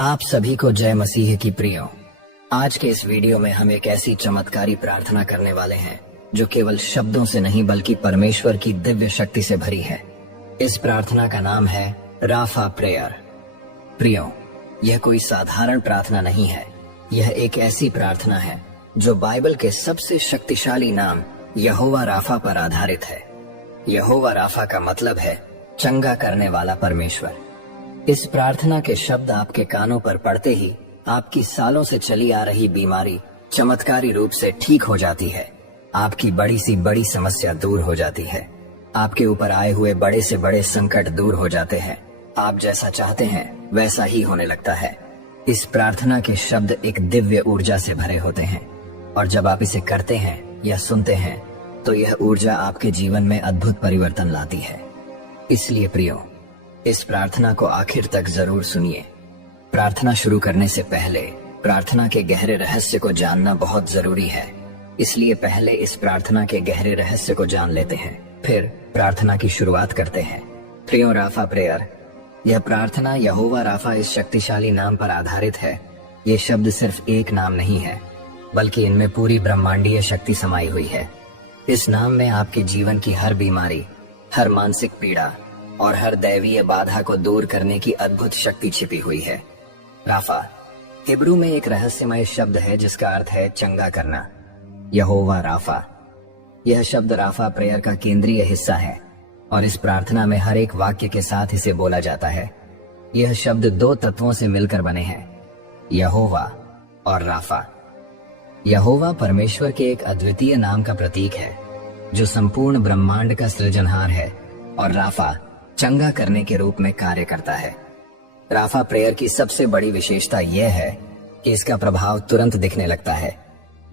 आप सभी को जय मसीह की प्रियो। आज के इस वीडियो में हम एक ऐसी चमत्कारी प्रार्थना करने वाले हैं जो केवल शब्दों से नहीं बल्कि परमेश्वर की दिव्य शक्ति से भरी है। इस प्रार्थना का नाम है राफा प्रेयर। प्रियो, यह कोई साधारण प्रार्थना नहीं है। यह एक ऐसी प्रार्थना है जो बाइबल के सबसे शक्तिशाली नाम यहोवा राफा पर आधारित है। यहोवा राफा का मतलब है चंगा करने वाला परमेश्वर। इस प्रार्थना के शब्द आपके कानों पर पड़ते ही आपकी सालों से चली आ रही बीमारी चमत्कारी रूप से ठीक हो जाती है। आपकी बड़ी सी बड़ी समस्या दूर हो जाती है। आपके ऊपर आए हुए बड़े से बड़े संकट दूर हो जाते हैं। आप जैसा चाहते हैं वैसा ही होने लगता है। इस प्रार्थना के शब्द एक दिव्य ऊर्जा से भरे होते हैं और जब आप इसे करते हैं या सुनते हैं तो यह ऊर्जा आपके जीवन में अद्भुत परिवर्तन लाती है। इसलिए प्रियो, इस प्रार्थना को आखिर तक जरूर सुनिए। प्रार्थना शुरू करने से पहले प्रार्थना के गहरे रहस्य को जानना बहुत जरूरी है। इसलिए पहले इस प्रार्थना के गहरे रहस्य को जान लेते हैं, फिर प्रार्थना की शुरुआत करते हैं। प्रियो, राफा प्रेयर, यह प्रार्थना यहोवा राफा इस शक्तिशाली नाम पर आधारित है। ये शब्द सिर्फ एक नाम नहीं है बल्कि इनमें पूरी ब्रह्मांडीय शक्ति समाई हुई है। इस नाम में आपके जीवन की हर बीमारी, हर मानसिक पीड़ा और हर दैवीय बाधा को दूर करने की अद्भुत शक्ति छिपी हुई है। राफा हिब्रू में एक रहस्यमय शब्द है जिसका अर्थ है चंगा करना। यहोवा राफा, यह शब्द राफा प्रेयर का केंद्रीय हिस्सा है और इस प्रार्थना में हर एक वाक्य के साथ इसे बोला जाता है। यह शब्द दो तत्वों से मिलकर बने हैं, यहोवा और राफा। यहोवा परमेश्वर के एक अद्वितीय नाम का प्रतीक है जो संपूर्ण ब्रह्मांड का सृजनहार है और राफा चंगा करने के रूप में कार्य करता है। राफा प्रेयर की सबसे बड़ी विशेषता यह है कि इसका प्रभाव तुरंत दिखने लगता है।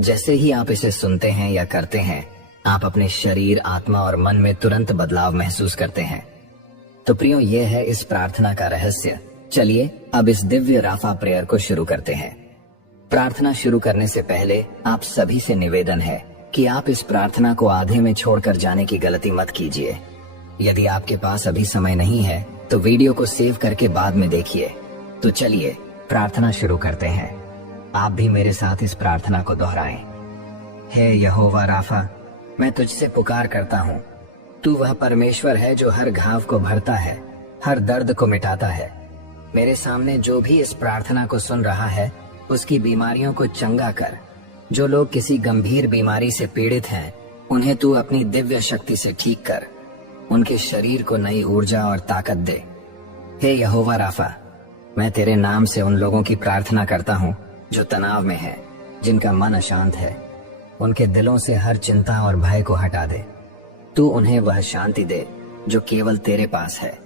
जैसे ही आप इसे सुनते हैं या करते हैं, आप अपने शरीर, आत्मा और मन में तुरंत बदलाव महसूस करते हैं। तो प्रियो, यह है इस प्रार्थना का रहस्य। चलिए अब इस दिव्य राफा प्रेयर को शुरू करते हैं। प्रार्थना शुरू करने से पहले आप सभी से निवेदन है कि आप इस प्रार्थना को आधे में छोड़कर जाने की गलती मत कीजिए। यदि आपके पास अभी समय नहीं है तो वीडियो को सेव करके बाद में देखिए। तो चलिए प्रार्थना शुरू करते हैं। आप भी मेरे साथ इस प्रार्थना को दोहराएं। हे यहोवा राफा, मैं तुझसे पुकार करता हूँ। तू वह परमेश्वर है जो हर घाव को भरता है, हर दर्द को मिटाता है। मेरे सामने जो भी इस प्रार्थना को सुन रहा है उसकी बीमारियों को चंगा कर। जो लोग किसी गंभीर बीमारी से पीड़ित हैं उन्हें तू अपनी दिव्य शक्ति से ठीक कर। उनके शरीर को नई ऊर्जा और ताकत दे। हे यहोवा राफा, मैं तेरे नाम से उन लोगों की प्रार्थना करता हूँ जो तनाव में हैं, जिनका मन अशांत है। उनके दिलों से हर चिंता और भय को हटा दे। तू उन्हें वह शांति दे जो केवल तेरे पास है।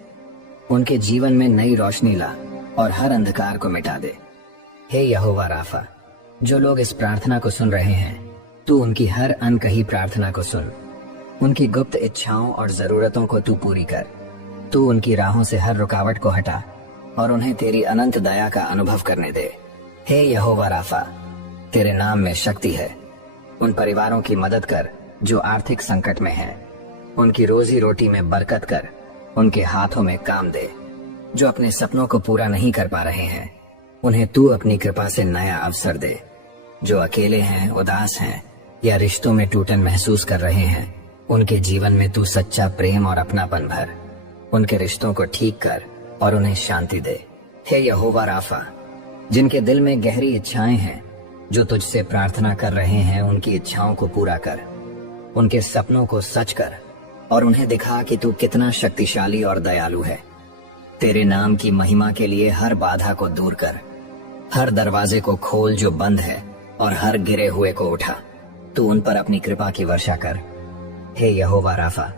उनके जीवन में नई रोशनी ला और हर अंधकार को मिटा दे। हे यहोवा राफा, जो लोग इस प्रार्थना को सुन रहे हैं, तू उनकी हर अनकही प्रार्थना को सुन। उनकी गुप्त इच्छाओं और जरूरतों को तू पूरी कर। तू उनकी राहों से हर रुकावट को हटा और उन्हें तेरी अनंत दया का अनुभव करने दे। हे यहोवा राफा, तेरे नाम में शक्ति है। उन परिवारों की मदद कर जो आर्थिक संकट में हैं। उनकी रोजी रोटी में बरकत कर। उनके हाथों में काम दे। जो अपने सपनों को पूरा नहीं कर पा रहे हैं उन्हें तू अपनी कृपा से नया अवसर दे। जो अकेले हैं, उदास हैं या रिश्तों में टूटन महसूस कर रहे हैं, उनके जीवन में तू सच्चा प्रेम और अपनापन भर। उनके रिश्तों को ठीक कर और उन्हें शांति दे। हे यहोवा राफा, जिनके दिल में गहरी इच्छाएं हैं, जो तुझसे प्रार्थना कर रहे हैं, उनकी इच्छाओं को पूरा कर। उनके सपनों को सच कर और उन्हें दिखा कि तू कितना शक्तिशाली और दयालु है। तेरे नाम की महिमा के लिए हर बाधा को दूर कर। हर दरवाजे को खोल जो बंद है और हर गिरे हुए को उठा। तू उन पर अपनी कृपा की वर्षा कर। हे यहोवा राफा,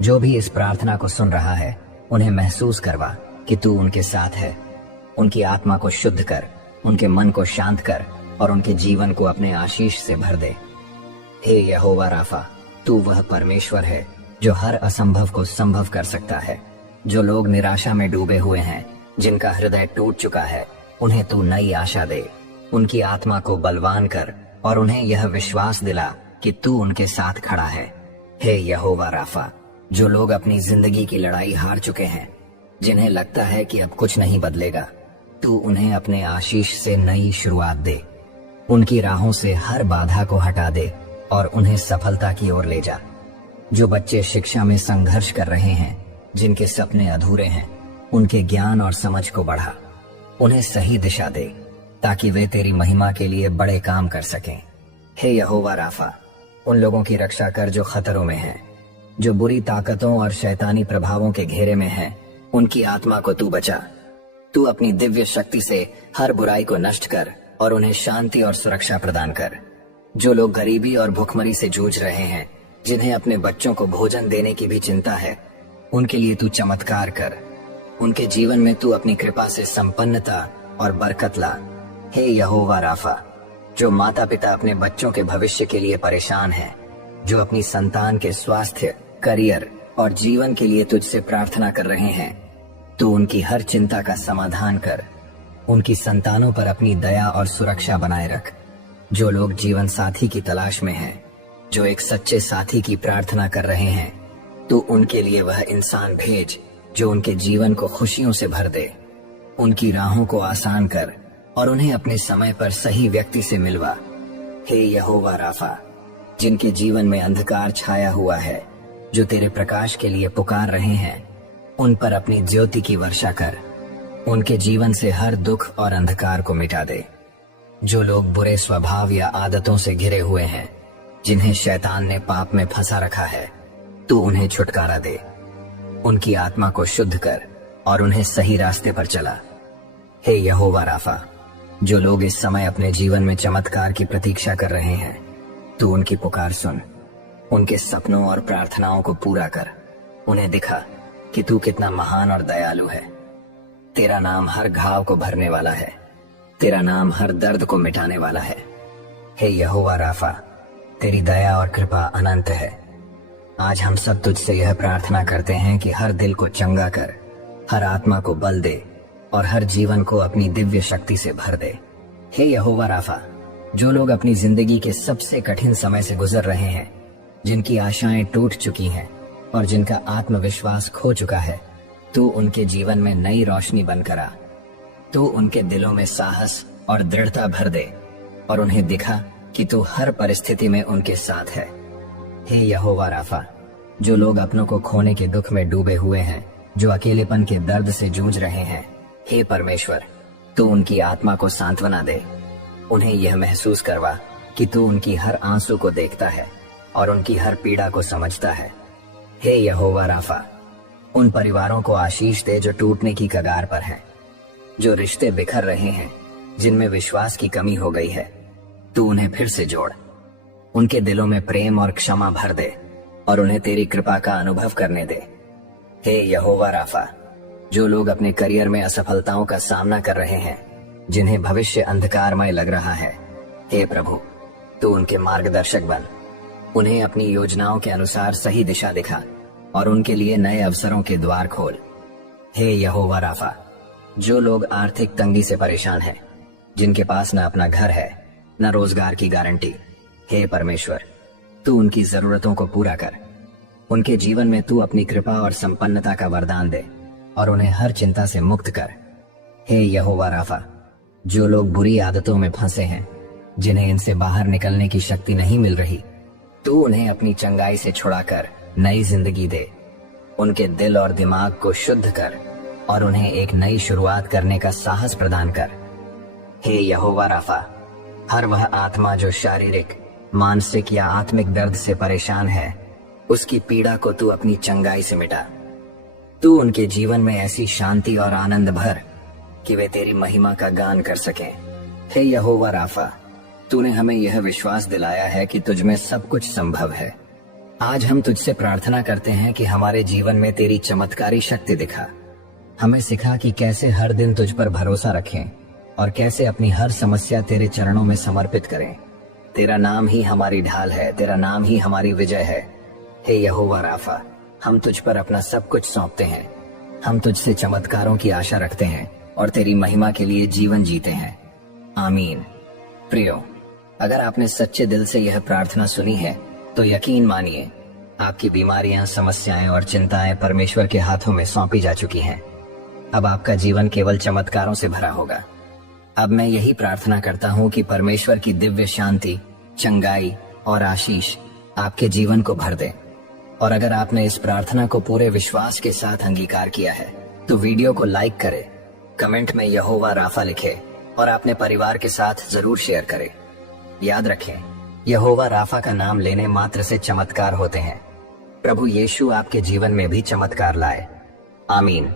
जो भी इस प्रार्थना को सुन रहा है उन्हें महसूस करवा कि तू उनके साथ है। उनकी आत्मा को शुद्ध कर, उनके मन को शांत कर और उनके जीवन को अपने आशीष से भर दे। हे यहोवा राफा, तू वह परमेश्वर है जो हर असंभव को संभव कर सकता है। जो लोग निराशा में डूबे हुए हैं, जिनका हृदय टूट चुका है, उन्हें तू नई आशा दे। उनकी आत्मा को बलवान कर और उन्हें यह विश्वास दिला कि तू उनके साथ खड़ा है। हे यहोवा राफा, जो लोग अपनी जिंदगी की लड़ाई हार चुके हैं, जिन्हें लगता है कि अब कुछ नहीं बदलेगा, तू उन्हें अपने आशीष से नई शुरुआत दे, उनकी राहों से हर बाधा को हटा दे और उन्हें सफलता की ओर ले जा। जो बच्चे शिक्षा में संघर्ष कर रहे हैं, जिनके सपने अधूरे हैं, उनके ज्ञान और समझ को बढ़ा, उन्हें सही दिशा दे ताकि वे तेरी महिमा के लिए बड़े काम कर सकें। हे यहोवा राफा, उन लोगों की रक्षा कर जो खतरों में हैं, जो बुरी ताकतों और शैतानी प्रभावों के घेरे में हैं। उनकी आत्मा को तू बचा। तू अपनी दिव्य शक्ति से हर बुराई को नष्ट कर और उन्हें शांति और सुरक्षा प्रदान कर। जो लोग गरीबी और भुखमरी से जूझ रहे हैं, जिन्हें अपने बच्चों को भोजन देने की भी चिंता है, उनके लिए तू चमत्कार कर। उनके जीवन में तू अपनी कृपा से संपन्नता और बरकत ला। हे यहोवा राफा, जो माता पिता अपने बच्चों के भविष्य के लिए परेशान हैं, जो अपनी संतान के स्वास्थ्य, करियर और जीवन के लिए तुझसे प्रार्थना कर रहे हैं, तो उनकी हर चिंता का समाधान कर। उनकी संतानों पर अपनी दया और सुरक्षा बनाए रख। जो लोग जीवन साथी की तलाश में हैं, जो एक सच्चे साथी की प्रार्थना कर रहे हैं, तो उनके लिए वह इंसान भेज जो उनके जीवन को खुशियों से भर दे। उनकी राहों को आसान कर और उन्हें अपने समय पर सही व्यक्ति से मिलवा। हे यहोवा राफा, जिनके जीवन में अंधकार छाया हुआ है, जो तेरे प्रकाश के लिए पुकार रहे हैं, उन पर अपनी ज्योति की वर्षा कर। उनके जीवन से हर दुख और अंधकार को मिटा दे। जो लोग बुरे स्वभाव या आदतों से घिरे हुए हैं, जिन्हें शैतान ने पाप में फंसा रखा है, तू उन्हें छुटकारा दे। उनकी आत्मा को शुद्ध कर और उन्हें सही रास्ते पर चला। हे यहोवा राफा, जो लोग इस समय अपने जीवन में चमत्कार की प्रतीक्षा कर रहे हैं, तू उनकी पुकार सुन। उनके सपनों और प्रार्थनाओं को पूरा कर। उन्हें दिखा कि तू कितना महान और दयालु है। तेरा नाम हर घाव को भरने वाला है। तेरा नाम हर दर्द को मिटाने वाला है। हे यहोवा राफा, तेरी दया और कृपा अनंत है। आज हम सब तुझसे यह प्रार्थना करते हैं कि हर दिल को चंगा कर, हर आत्मा को बल दे और हर जीवन को अपनी दिव्य शक्ति से भर दे। हे यहोवा राफा, जो लोग अपनी जिंदगी के सबसे कठिन समय से गुजर रहे हैं, जिनकी आशाएं टूट चुकी हैं और जिनका आत्मविश्वास खो चुका है, तू उनके जीवन में नई रोशनी बनकर आ। तू उनके दिलों में साहस और दृढ़ता भर दे और उन्हें दिखा कि तू हर परिस्थिति में उनके साथ है। हे यहोवा राफा, जो लोग अपनों को खोने के दुख में डूबे हुए हैं, जो अकेलेपन के दर्द से जूझ रहे हैं, हे परमेश्वर, तू उनकी आत्मा को सांत्वना दे। उन्हें यह महसूस करवा कि तू उनकी हर आंसू को देखता है और उनकी हर पीड़ा को समझता है। हे यहोवा राफा, उन परिवारों को आशीष दे जो टूटने की कगार पर हैं, जो रिश्ते बिखर रहे हैं, जिनमें विश्वास की कमी हो गई है, तू उन्हें फिर से जोड़। उनके दिलों में प्रेम और क्षमा भर दे और उन्हें तेरी कृपा का अनुभव करने दे। हे यहोवा राफा, जो लोग अपने करियर में असफलताओं का सामना कर रहे हैं, जिन्हें भविष्य अंधकारमय लग रहा है, हे प्रभु, तू उनके मार्गदर्शक बन। उन्हें अपनी योजनाओं के अनुसार सही दिशा दिखा और उनके लिए नए अवसरों के द्वार खोल। हे यहोवा राफा, जो लोग आर्थिक तंगी से परेशान हैं, जिनके पास न अपना घर है न रोजगार की गारंटी, हे परमेश्वर, तू उनकी जरूरतों को पूरा कर। उनके जीवन में तू अपनी कृपा और संपन्नता का वरदान दे और उन्हें हर चिंता से मुक्त कर। हे यहोवा राफा, जो लोग बुरी आदतों में फंसे हैं, जिन्हें इनसे बाहर निकलने की शक्ति नहीं मिल रही, तू उन्हें अपनी चंगाई से छुड़ाकर नई जिंदगी दे। उनके दिल और दिमाग को शुद्ध कर और उन्हें एक नई शुरुआत करने का साहस प्रदान कर। हे यहोवा राफा, हर वह आत्मा जो शारीरिक, मानसिक या आत्मिक दर्द से परेशान है, उसकी पीड़ा को तू अपनी चंगाई से मिटा। तू उनके जीवन में ऐसी शांति और आनंद भर कि वे तेरी महिमा का गान कर सकें। हे यहोवा राफा, तूने हमें यह विश्वास दिलाया है कि तुझ में सब कुछ संभव है। आज हम तुझसे प्रार्थना करते हैं कि हमारे जीवन में तेरी चमत्कारी शक्ति दिखा। हमें सिखा कि कैसे हर दिन तुझ पर भरोसा रखें और कैसे अपनी हर समस्या तेरे चरणों में समर्पित करें। तेरा नाम ही हमारी ढाल है, तेरा नाम ही हमारी विजय है। हे यहोवा राफा, हम तुझ पर अपना सब कुछ सौंपते हैं। हम तुझसे चमत्कारों की आशा रखते हैं और तेरी महिमा के लिए जीवन जीते हैं। आमीन। प्रियो, अगर आपने सच्चे दिल से यह प्रार्थना सुनी है तो यकीन मानिए, आपकी बीमारियां, समस्याएं और चिंताएं परमेश्वर के हाथों में सौंपी जा चुकी हैं। अब आपका जीवन केवल चमत्कारों से भरा होगा। अब मैं यही प्रार्थना करता हूँ कि परमेश्वर की दिव्य शांति, चंगाई और आशीष आपके जीवन को भर दे। और अगर आपने इस प्रार्थना को पूरे विश्वास के साथ अंगीकार किया है तो वीडियो को लाइक करें, कमेंट में यहोवा राफा लिखें और अपने परिवार के साथ जरूर शेयर करें। याद रखें, यहोवा राफा का नाम लेने मात्र से चमत्कार होते हैं। प्रभु यीशु आपके जीवन में भी चमत्कार लाए। आमीन।